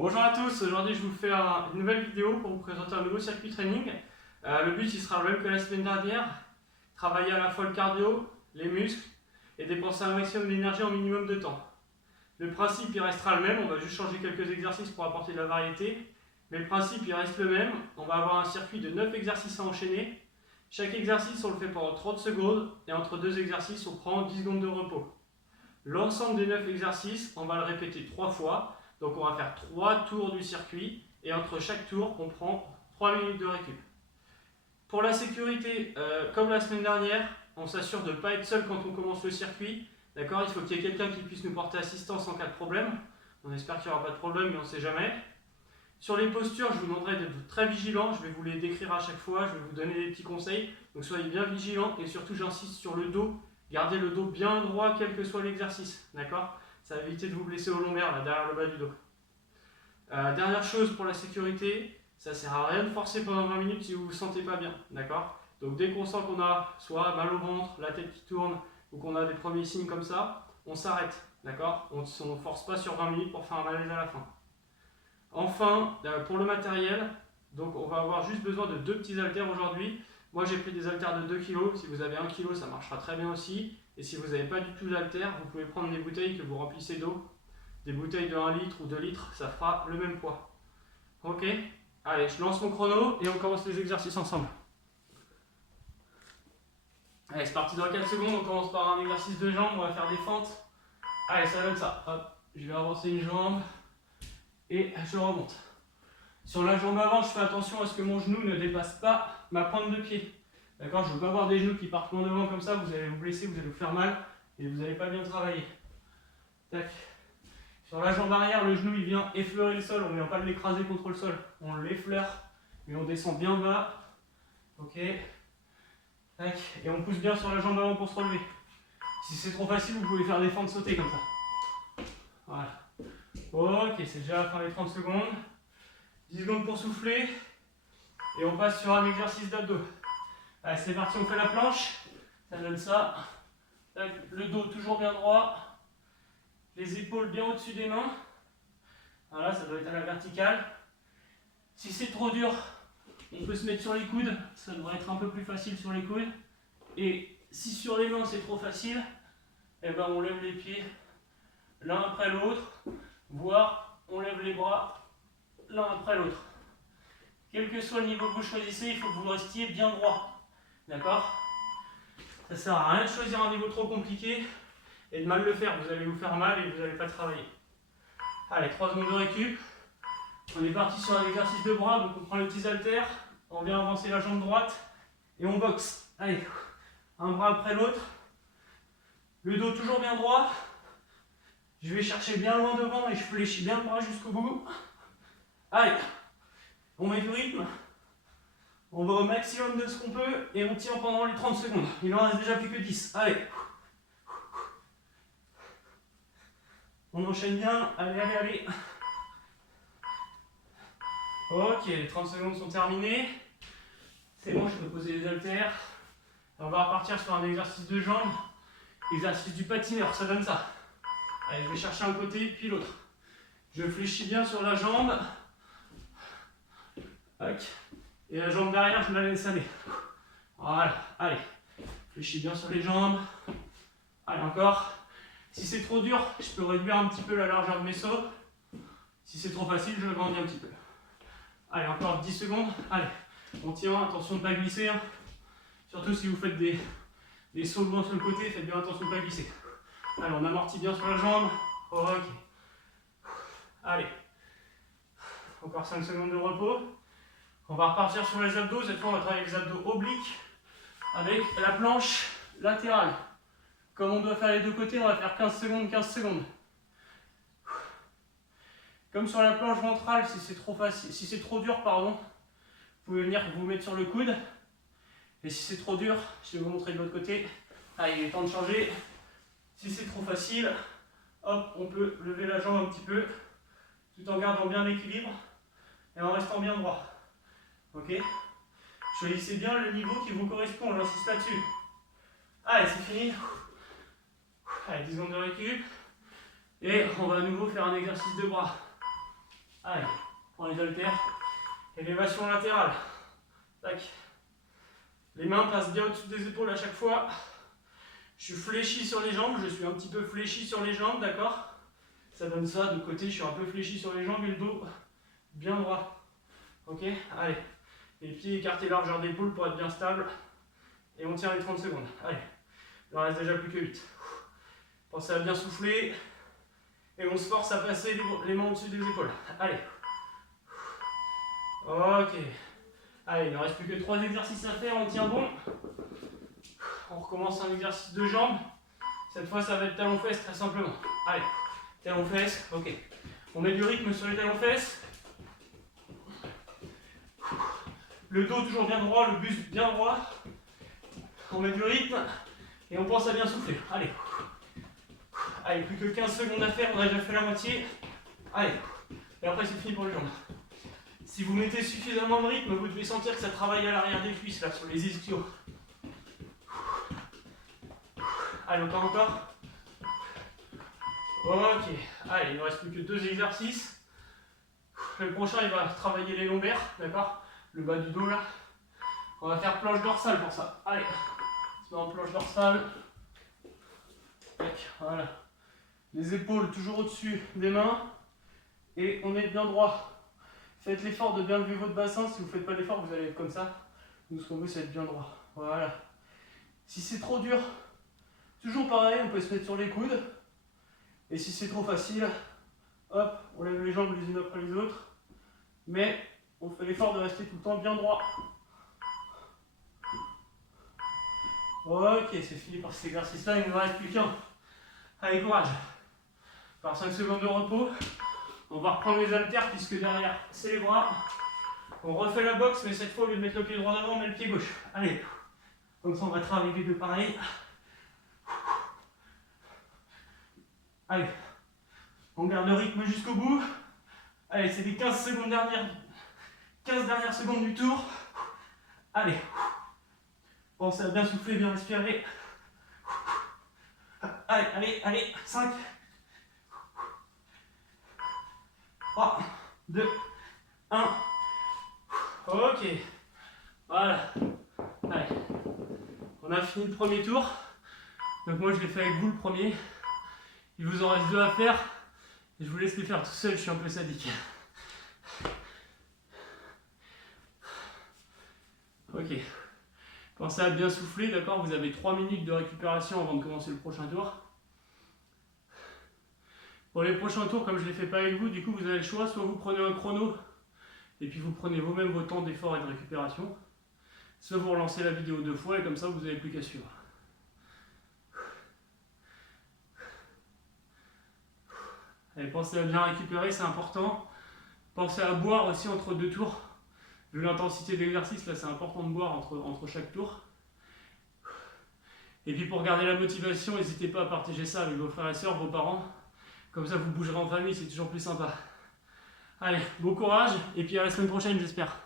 Bonjour à tous, aujourd'hui je vous fais une nouvelle vidéo pour vous présenter un nouveau circuit training. Le but il sera le même que la semaine dernière, travailler à la fois le cardio, les muscles et dépenser un maximum d'énergie en minimum de temps. Le principe il restera le même, on va juste changer quelques exercices pour apporter de la variété, mais le principe il reste le même. On va avoir un circuit de 9 exercices à enchaîner. Chaque exercice on le fait pendant 30 secondes et entre deux exercices on prend 10 secondes de repos. L'ensemble des 9 exercices on va le répéter 3 fois. Donc on va faire 3 tours du circuit et entre chaque tour, on prend 3 minutes de récup. Pour la sécurité, comme la semaine dernière, on s'assure de ne pas être seul quand on commence le circuit. D'accord ? Il faut qu'il y ait quelqu'un qui puisse nous porter assistance en cas de problème. On espère qu'il n'y aura pas de problème, mais on ne sait jamais. Sur les postures, je vous demanderai d'être très vigilants. Je vais vous les décrire à chaque fois, je vais vous donner des petits conseils. Donc soyez bien vigilants et surtout j'insiste sur le dos. Gardez le dos bien droit quel que soit l'exercice. D'accord ? Ça va éviter de vous blesser au lombaire, là, derrière le bas du dos. Dernière chose pour la sécurité, ça ne sert à rien de forcer pendant 20 minutes si vous ne vous sentez pas bien. D'accord ? Donc dès qu'on sent qu'on a soit mal au ventre, la tête qui tourne, ou qu'on a des premiers signes comme ça, on s'arrête. D'accord ? On ne force pas sur 20 minutes pour faire un malaise à la fin. Enfin, pour le matériel, donc on va avoir juste besoin de 2 petits haltères aujourd'hui. Moi j'ai pris des haltères de 2 kg, si vous avez 1 kg ça marchera très bien aussi. Et si vous n'avez pas du tout d'haltères, vous pouvez prendre des bouteilles que vous remplissez d'eau. Des bouteilles de 1 litre ou 2 litres, ça fera le même poids. Ok ? Allez, je lance mon chrono et on commence les exercices ensemble. Allez, c'est parti dans 4 secondes, on commence par un exercice de jambes, on va faire des fentes. Allez, ça donne ça. Hop, je vais avancer une jambe et je remonte. Sur la jambe avant, je fais attention à ce que mon genou ne dépasse pas ma pointe de pied. D'accord ? Je ne veux pas avoir des genoux qui partent loin devant comme ça, vous allez vous blesser, vous allez vous faire mal et vous n'allez pas bien travailler. Tac. Sur la jambe arrière, le genou il vient effleurer le sol, on ne vient pas l'écraser contre le sol, on l'effleure, mais on descend bien bas. Ok. Tac. Et on pousse bien sur la jambe avant pour se relever. Si c'est trop facile, vous pouvez faire des fentes sautées comme ça. Voilà. Ok, c'est déjà la fin des 30 secondes. 10 secondes pour souffler. Et on passe sur un exercice d'abdos. Allez, c'est parti, on fait la planche. Ça donne ça. Tac. Le dos toujours bien droit. Les épaules bien au-dessus des mains. Voilà, ça doit être à la verticale. Si c'est trop dur, on peut se mettre sur les coudes. Ça devrait être un peu plus facile sur les coudes. Et si sur les mains c'est trop facile, eh ben on lève les pieds l'un après l'autre, voire on lève les bras l'un après l'autre. Quel que soit le niveau que vous choisissez, il faut que vous restiez bien droit. D'accord ? Ça sert à rien de choisir un niveau trop compliqué et de mal le faire. Vous allez vous faire mal et vous n'allez pas travailler. Allez, 3 secondes de récup. On est parti sur un exercice de bras, donc on prend les petits haltères, on vient avancer la jambe droite et on boxe. Allez, un bras après l'autre. Le dos toujours bien droit. Je vais chercher bien loin devant et je fléchis bien le bras jusqu'au bout. Allez, on met du rythme. On va au maximum de ce qu'on peut et on tient pendant les 30 secondes. Il en reste déjà plus que 10. Allez. On enchaîne bien. Allez, allez, allez. Ok, les 30 secondes sont terminées. C'est bon, je peux poser les haltères. On va repartir sur un exercice de jambes. Exercice du patineur, ça donne ça. Allez, je vais chercher un côté puis l'autre. Je fléchis bien sur la jambe. Tac. Et la jambe derrière, je la laisse aller. Voilà, allez. Fléchis bien sur les jambes. Allez, encore. Si c'est trop dur, je peux réduire un petit peu la largeur de mes sauts. Si c'est trop facile, je grandis un petit peu. Allez, encore 10 secondes. Allez, on tient, attention de ne pas glisser. Surtout si vous faites des sauts loin sur le côté, faites bien attention de ne pas glisser. Allez, on amortit bien sur la jambe. Ok. Allez. Encore 5 secondes de repos. On va repartir sur les abdos. Cette fois, on va travailler les abdos obliques avec la planche latérale. Comme on doit faire les deux côtés, on va faire 15 secondes, 15 secondes. Comme sur la planche ventrale, si c'est trop facile, si c'est trop dur, pardon, vous pouvez venir vous mettre sur le coude. Et si c'est trop dur, je vais vous montrer de l'autre côté. Allez, il est temps de changer. Si c'est trop facile, hop, on peut lever la jambe un petit peu, tout en gardant bien l'équilibre et en restant bien droit. Ok ? Choisissez bien le niveau qui vous correspond, j'insiste là-dessus. Allez, c'est fini. Allez, 10 secondes de récup. Et on va à nouveau faire un exercice de bras. Allez, prends les haltères. Élévation latérale. Tac. Les mains passent bien au-dessus des épaules à chaque fois. Je suis fléchi sur les jambes, je suis un petit peu fléchi sur les jambes, d'accord? Ça donne ça de côté, je suis un peu fléchi sur les jambes et le dos bien droit. Ok? Allez. Les pieds écartés largeur d'épaule pour être bien stable. Et on tient les 30 secondes. Allez. Il en reste déjà plus que 8. Pensez à bien souffler. Et on se force à passer les mains au-dessus des épaules. Allez. Ok. Allez, il ne reste plus que 3 exercices à faire, on tient bon. On recommence un exercice de jambes. Cette fois, ça va être talons-fesses très simplement. Allez, talons-fesses, ok. On met du rythme sur les talons-fesses. Le dos toujours bien droit, le buste bien droit. On met du rythme et on pense à bien souffler. Allez. Allez, plus que 15 secondes à faire, on a déjà fait la moitié. Allez. Et après, c'est fini pour les jambes. Si vous mettez suffisamment de rythme, vous devez sentir que ça travaille à l'arrière des cuisses, là, sur les ischios. Allez, encore. Ok. Allez, il ne reste plus que 2 exercices. Le prochain, il va travailler les lombaires, d'accord? Le bas du dos, là. On va faire planche dorsale pour ça. Allez. On se met en planche dorsale. Voilà. Les épaules toujours au-dessus des mains. Et on est bien droit. Faites l'effort de bien lever votre bassin. Si vous ne faites pas l'effort, vous allez être comme ça. Nous, ce qu'on veut, c'est être bien droit. Voilà. Si c'est trop dur, toujours pareil, on peut se mettre sur les coudes. Et si c'est trop facile, hop, on lève les jambes les unes après les autres. Mais on fait l'effort de rester tout le temps bien droit. Ok, c'est fini pour cet exercice-là, il ne nous reste plus qu'un. Allez, courage. Par 5 secondes de repos. On va reprendre les haltères puisque derrière, c'est les bras. On refait la boxe, mais cette fois, au lieu de mettre le pied droit devant, on met le pied gauche. Allez. Comme ça, on va travailler les deux pareil. Allez. On garde le rythme jusqu'au bout. Allez, c'est les 15 secondes dernières. 15 dernières secondes du tour. Allez. Pensez à bien souffler, bien respirer. Allez, allez, allez. 5. 3, 2, 1. Ok. Voilà. Allez. On a fini le premier tour. Donc moi je l'ai fait avec vous le premier. Il vous en reste 2 à faire. Et je vous laisse les faire tout seul, je suis un peu sadique. Ok. Pensez à bien souffler, d'accord? Vous avez 3 minutes de récupération avant de commencer le prochain tour. Pour les prochains tours, comme je ne les fais pas avec vous, du coup vous avez le choix, soit vous prenez un chrono et puis vous prenez vous-même vos temps d'effort et de récupération, soit vous relancez la vidéo 2 fois et comme ça vous n'avez plus qu'à suivre. Allez, pensez à bien récupérer, c'est important. Pensez à boire aussi entre 2 tours. Vu l'intensité de l'exercice, là c'est important de boire entre chaque tour. Et puis pour garder la motivation, n'hésitez pas à partager ça avec vos frères et sœurs, vos parents. Comme ça vous bougerez en famille, c'est toujours plus sympa. Allez, bon courage et puis à la semaine prochaine j'espère.